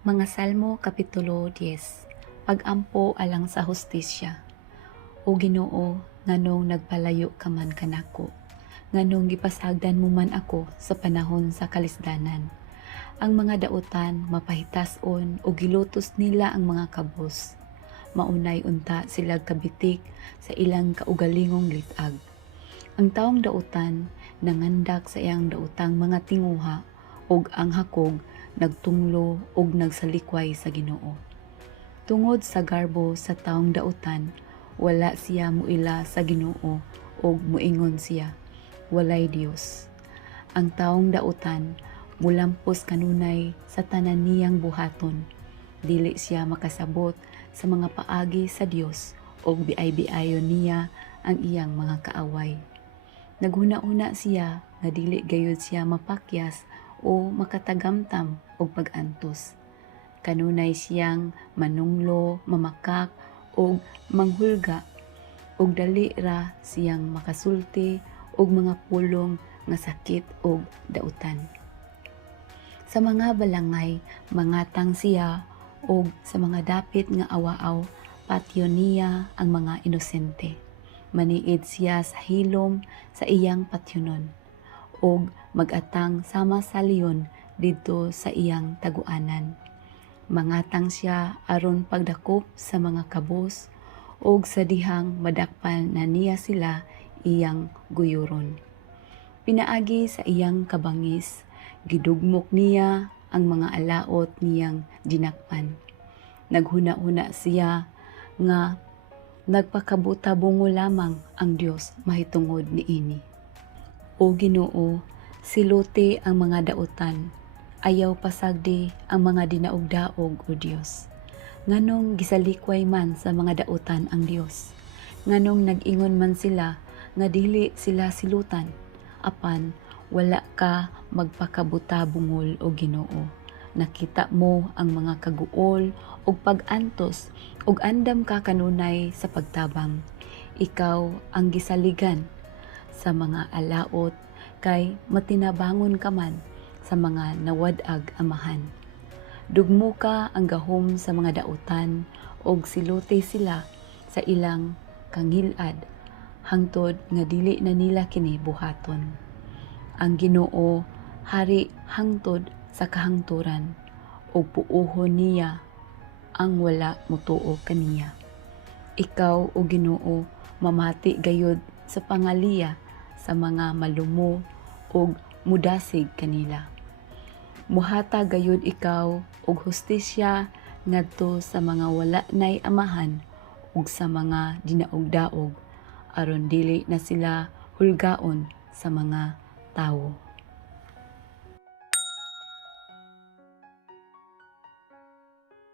Mga Salmo Kapitulo 10. Pag-ampo alang sa hustisya. O Ginoo, nganong nagpalayo ka man kanako, nganong gipasagdan mo man ako sa panahon sa kalisdanan. Ang mga dautan mapahitason o gilutos nila ang mga kabos. Maunay unta sila kabitik sa ilang kaugalingong litag. Ang taong dautan nangandak sa iyang dautang mga tinguha ug ang hakog nagtunglo ug nagsalikway sa Ginoo. Tungod sa garbo sa taong dautan, wala siya muila sa Ginoo ug muingon siya, walay Dios. Ang taong dautan mulampos kanunay sa tanan niyang buhaton. Dili siya makasabot sa mga paagi sa Dios ug biay-biayon niya ang iyang mga kaaway. Naghuna-una siya nga dili gayud siya mapakyas o makatagamtam og pag-antos. Kanunay siyang manunglo, mamakak og manghulga og dali ra siyang makasulti og mga pulong nga sakit og dautan. Sa mga balangay mangatang siya og sa mga dapit nga awaaw patyo niya ang mga inosente. Maniid siya sa hilom sa iyang patyonon og magatang sama sa leon didto sa iyang taguanan. Mangatang siya aron pagdakop sa mga kabos og sa dihang madakpan na niya sila iyang guyuron. Pinaagi sa iyang kabangis, gidugmok niya ang mga alaot niyang dinakpan. Naghuna-huna siya nga nagpakabuta-bungo lamang ang Dios mahitungod niini. O Ginoo, siluti ang mga dautan, ayaw pasagdi ang mga dinaog-daog o Dios. Nganong gisalikway man sa mga dautan ang Dios, nganong nag-ingon man sila nga dili sila silutan, apan wala ka magpakabuta-bungol o Ginoo. Nakita mo ang mga kaguol ug pag-antos ug andam ka kanunay sa pagtabang. Ikaw ang gisaligan sa mga alaot kay matinabangon ka man sa mga nawad-ag amahan. Dugmo ka ang gahom sa mga dautan ug siluti sila sa ilang kangilad hangtod nga dili na nila kini buhaton. Ang Ginoo hari hangtod sa kahangturan ug puuhon niya ang wala mutuo kaniya. Ikaw o Ginoo mamati gayud sa pangaliya sa mga malumo ug mudasig kanila. Muhata gayud ikaw og hustisya ngadto sa mga wala nay amahan ug sa mga dinaog-daog aron dili na sila hulgaon sa mga tawo.